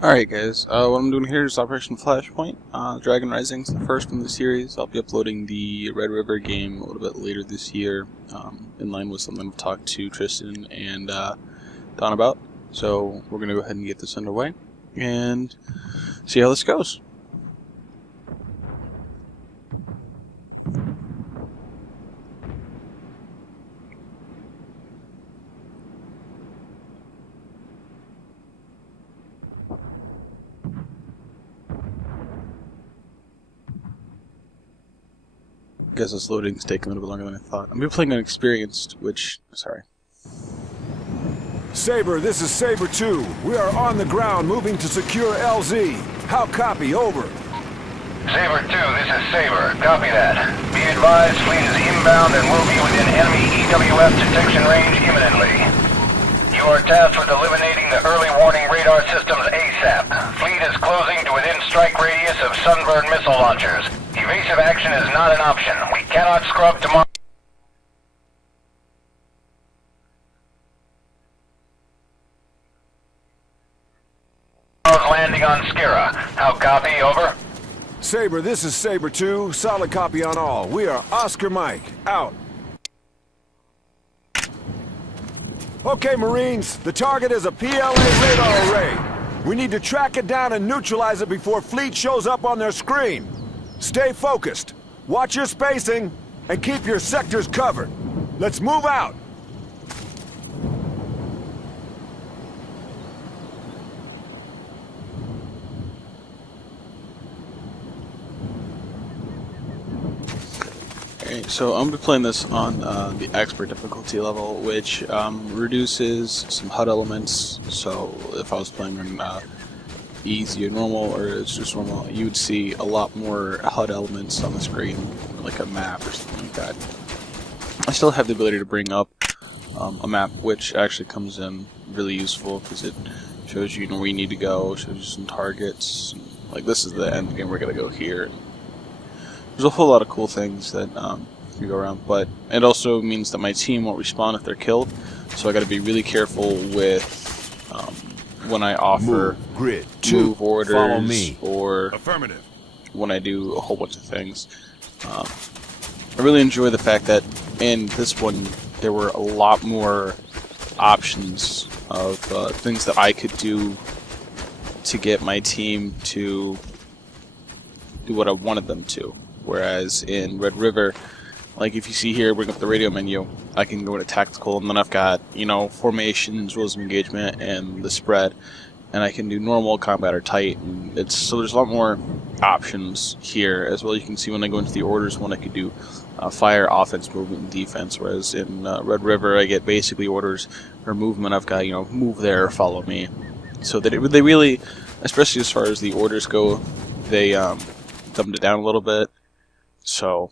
Alright guys, what I'm doing here is Operation Flashpoint. Dragon Rising is the first in the series. I'll be uploading the Red River game a little bit later this year, in line with something I've talked to Tristan and Don about. So we're going to go ahead and get this underway and see how this goes. I guess this loading is taking a little bit longer than I thought. I'm going to be playing Unexperienced, which... sorry. Saber, this is Saber 2. We are on the ground moving to secure LZ. How copy? Over. Saber 2, this is Saber. Copy that. Be advised, fleet is inbound and will be within enemy EWF detection range imminently. You are tasked with eliminating the early warning radar systems ASAP. Fleet is closing to within strike radius of Sunburn missile launchers. Evasive action is not an option. We cannot scrub tomorrow. Landing on Skira. How copy? Over. Saber, this is Saber 2. Solid copy on all. We are Oscar Mike. Out. Okay, Marines. The target is a PLA radar array. We need to track it down and neutralize it before Fleet shows up on their screen. Stay focused. Watch your spacing and keep your sectors covered. Let's move out. So I'm going to be playing this on the expert difficulty level, which reduces some HUD elements. So if I was playing on easy or normal, or it's just normal, you would see a lot more HUD elements on the screen, like a map or something like that. I still have the ability to bring up a map, which actually comes in really useful because it shows you where you need to go, shows you some targets. Like this is the end game, we're going to go here. There's a whole lot of cool things that you go around, but it also means that my team won't respawn if they're killed, so I got to be really careful with when I offer move orders, follow me. Or Affirmative. When I do a whole bunch of things. I really enjoy the fact that in this one there were a lot more options of things that I could do to get my team to do what I wanted them to. Whereas in Red River, like if you see here, bring up the radio menu, I can go into tactical, and then I've got, formations, rules of engagement, and the spread, and I can do normal, combat, or tight. And so there's a lot more options here as well. You can see when I go into the orders, when I could do fire, offense, movement, and defense. Whereas in Red River, I get basically orders or movement. I've got move there, follow me. So that they really, especially as far as the orders go, they dumbed it down a little bit. So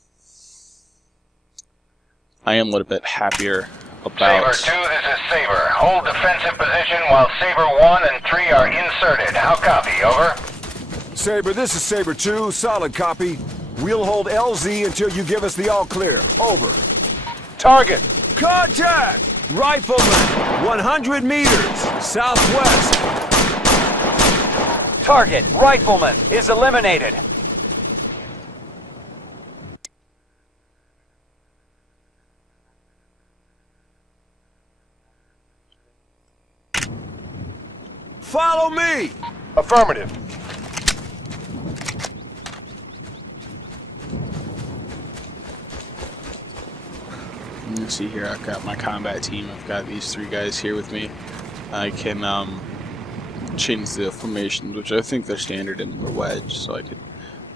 I am a little bit happier about... Saber 2, this is Saber. Hold defensive position while Saber 1 and 3 are inserted. How copy? Over. Saber, this is Saber 2. Solid copy. We'll hold LZ until you give us the all clear. Over. Target. Contact! Rifleman, 100 meters, southwest. Target, Rifleman, is eliminated. Follow me! Affirmative. You can see here I've got my combat team. I've got these 3 guys here with me. I can change the formation, which I think they're standard in the wedge, so I could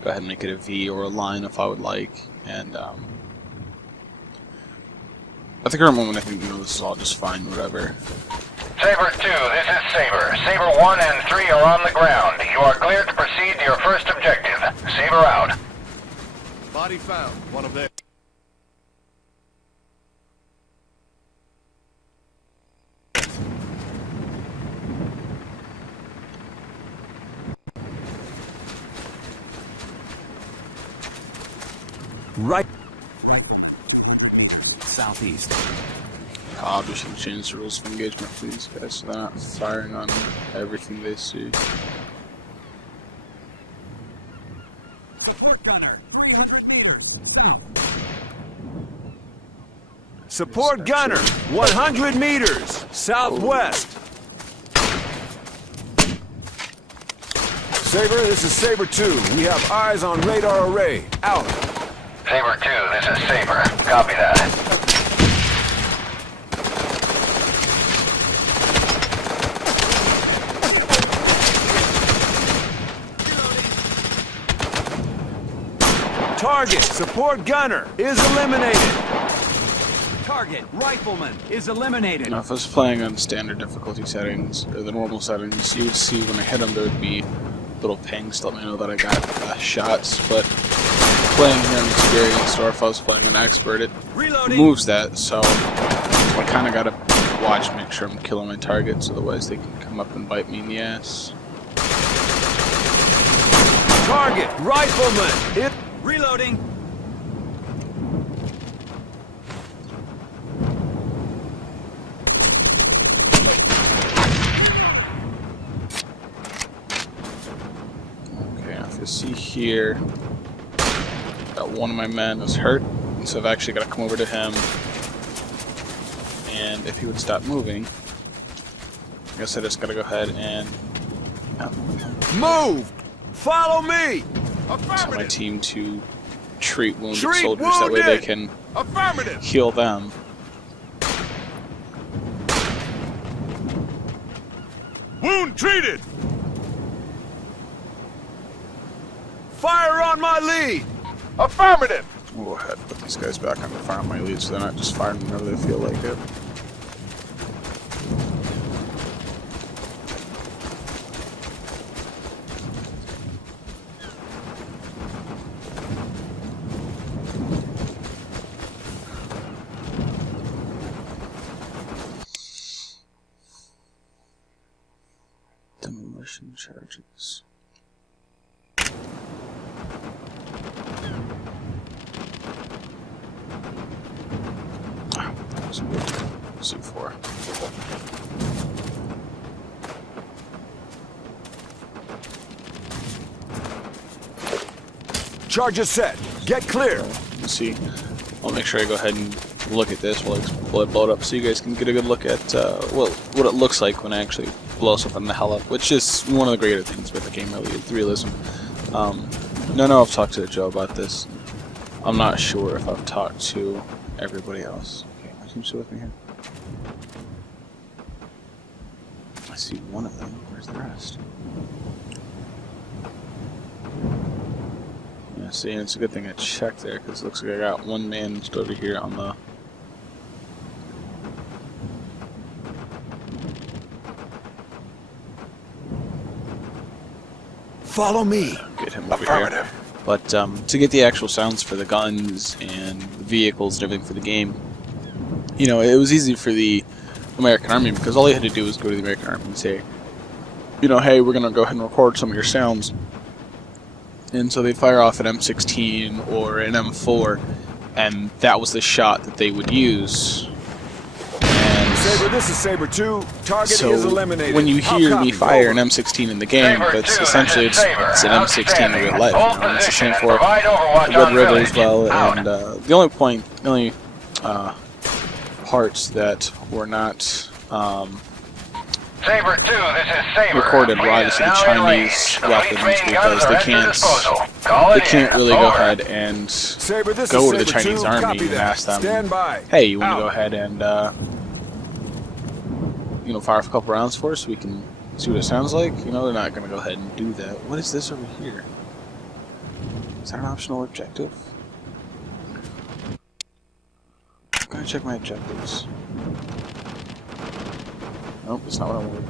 go ahead and make it a V or a line if I would like. And at the current moment, I think this is all just fine, whatever. Saber 2, this is Saber. Saber 1 and 3 are on the ground. You are cleared to proceed to your first objective. Saber out. Body found. One of them. Right. Southeast. I'll just change the rules of engagement for these guys so they're not firing on everything they see. Support gunner, 100 meters, southwest. Saber, this is Saber 2. We have eyes on radar array. Out. Saber 2, this is Saber. Copy that. Target, support gunner, is eliminated. Target, Rifleman, is eliminated. Now, if I was playing on standard difficulty settings, or the normal settings, you would see when I hit them there would be little pings to let me know that I got shots, but playing here on Experienced, or if I was playing an Expert, it removes that, so I kind of got to watch, make sure I'm killing my targets, otherwise they can come up and bite me in the ass. Target, Rifleman, Reloading. Okay, if you see here, got one of my men is hurt, and so I've actually got to come over to him, and if he would stop moving, I guess I just got to go ahead and move! Follow me! tell my team to treat wounded Treat soldiers, wounded! that way they can heal them. Wound treated! Fire on my lead! Affirmative! We'll go ahead and put these guys back on the fire on my lead so they're not just firing whenever they feel like it. Demolition charges. C4. Charges set. Get clear. Let's see. I'll make sure I go ahead and look at this while I blow it up so you guys can get a good look at well, what it looks like when I actually blow something the hell up, which is one of the greater things with the game, really, is realism. No, I've talked to Joe about this. I'm not sure if I've talked to everybody else. Okay, my team's still with me here. I see one of them. Where's the rest? Yeah, see, and it's a good thing I checked there, because it looks like I got one man just over here on the... Follow me. Get him over here. But to get the actual sounds for the guns and the vehicles and everything for the game, you know, it was easy for the American Army because all you had to do was go to the American Army and say, you know, hey, we're going to go ahead and record some of your sounds. And so they'd fire off an M16 or an M4, and that was the shot that they would use. And Saber, this is Saber 2. Target so is eliminated. when you I'll hear copy. me fire Over. an M16 in the game, Saber that's 2, essentially this is it's an Saber. M16 in real life. Hold You know, it's the same position for and provide overwatch the Red on River village. as well. Out. And the only parts that were not Saber 2, this is Saber. recorded were Fleet obviously is the now in Chinese range. The weapons fleet's main guns because are they at your can't disposal. Call it in. really go Over. ahead and Saber, this go is to the Saber Chinese 2. army Copy and that. ask them, Stand by. hey, you want to Out. go ahead and you know, fire off a couple rounds for us so we can see what it sounds like? You know, they're not going to go ahead and do that. What is this over here? Is that an optional objective? I'm going to check my objectives. Nope, that's not what I wanted.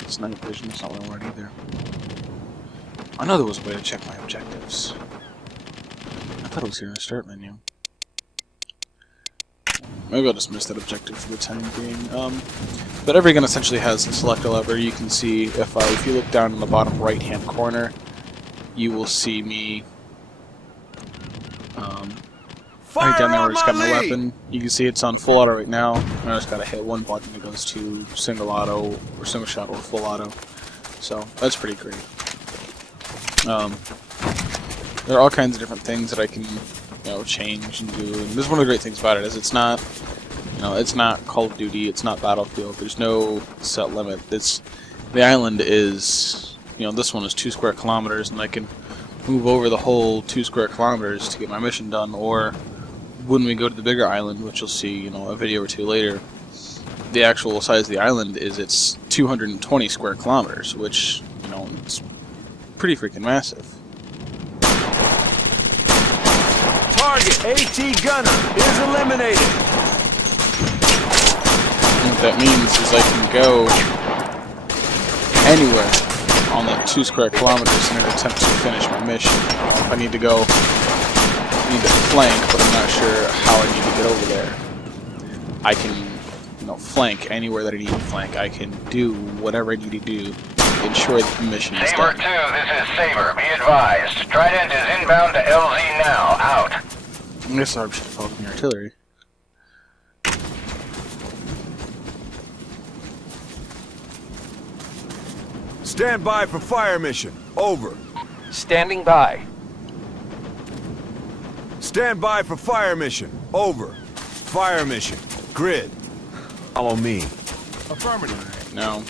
It's night vision, that's not what I wanted either. I know there was a way to check my objectives. I thought it was here in the start menu. Maybe I'll just miss that objective for the time being. But every gun essentially has a selector lever. You can see if you look down in the bottom right-hand corner, you will see me right down there where it's got my weapon. You can see it's on full auto right now. And I just gotta hit one button that goes to single auto or single shot or full auto. So that's pretty great. There are all kinds of different things that I can, you know, change and do. And this is one of the great things about it is it's not, you know, it's not Call of Duty, it's not Battlefield. There's no set limit. The island is, you know, this one is 2 square kilometers, and I can move over the whole 2 square kilometers to get my mission done. Or when we go to the bigger island, which you'll see, you know, a video or two later, the actual size of the island is it's 220 square kilometers, which, you know, it's pretty freaking massive. Target AT gunner is eliminated. And what that means is I can go anywhere on that 2 square kilometers in an attempt to finish my mission. If I need to go, I need to flank, but I'm not sure how I need to get over there. I can, you know, flank anywhere that I need to flank. I can do whatever I need to do to ensure that the mission is Saber done. 2, this is Saber. Be advised. Trident is inbound to LZ now. Out. I guess I should have focused on the artillery. Stand by for fire mission. Over. Standing by. Stand by for fire mission. Over. Fire mission. Grid. Follow me. Affirmative. Now,